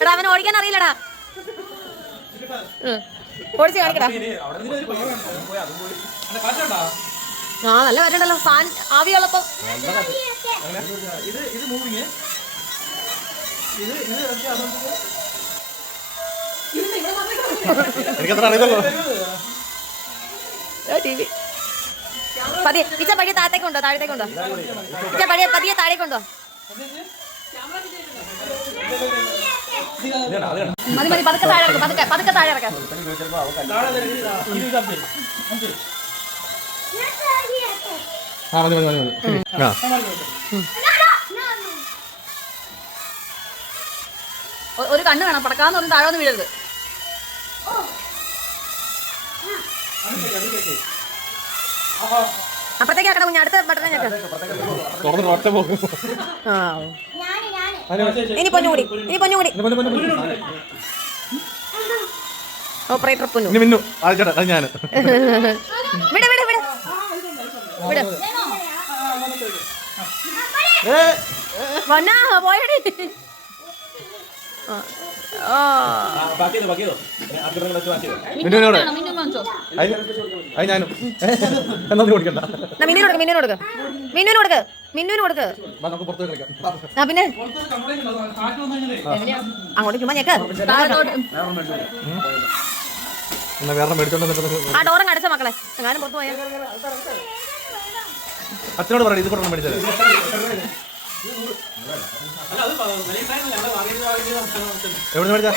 എടാ അവൻ ഓടിക്കാൻ അറിയില്ലടാ. ഓടിച്ച് കാണിക്കടാ. ആ നല്ല വരണ്ടല്ലോ ഫാൻ ആവിയുള്ളപ്പോ. പതിയെ പിച്ച പടിയെ താഴത്തേക്കുണ്ടോ താഴത്തേക്കുണ്ടോ പിച്ച പടിയെ പതിയെ താഴേക്കുണ്ടോ മതി മതി പതുക്കെ താഴെ ഇറക്കാം പതുക്കെ പതുക്കെ താഴെ ഇറക്കാം. ഒരു കണ്ണ് വേണം പടക്കാന്ന് പറഞ്ഞ് താഴെ ഒന്ന് വീഴരുത്. അപ്പുറത്തേക്ക് ആക്കണം കുഞ്ഞ് അടുത്ത ബട്ടൺ ഞെക്ക്. ഇനി പൊന്നുകൂടി ഇനി പൊന്നുകൂടി ഓപ്പറേറ്റർ പൊന്നു വിട് വിട് വിട് വിട് വന്നാ പോയടി. പിന്നെ അങ്ങോട്ട് ചുമ്മാ ഞെക്ക്. ആ ഡോറും അടച്ച മക്കളെ ഞാനും പുറത്തു പോയാ. അച്ഛനോട് പറയണം ഇത് കൊണ്ടു മേടിച്ചത്. എവിടെ മേടിച്ചാ?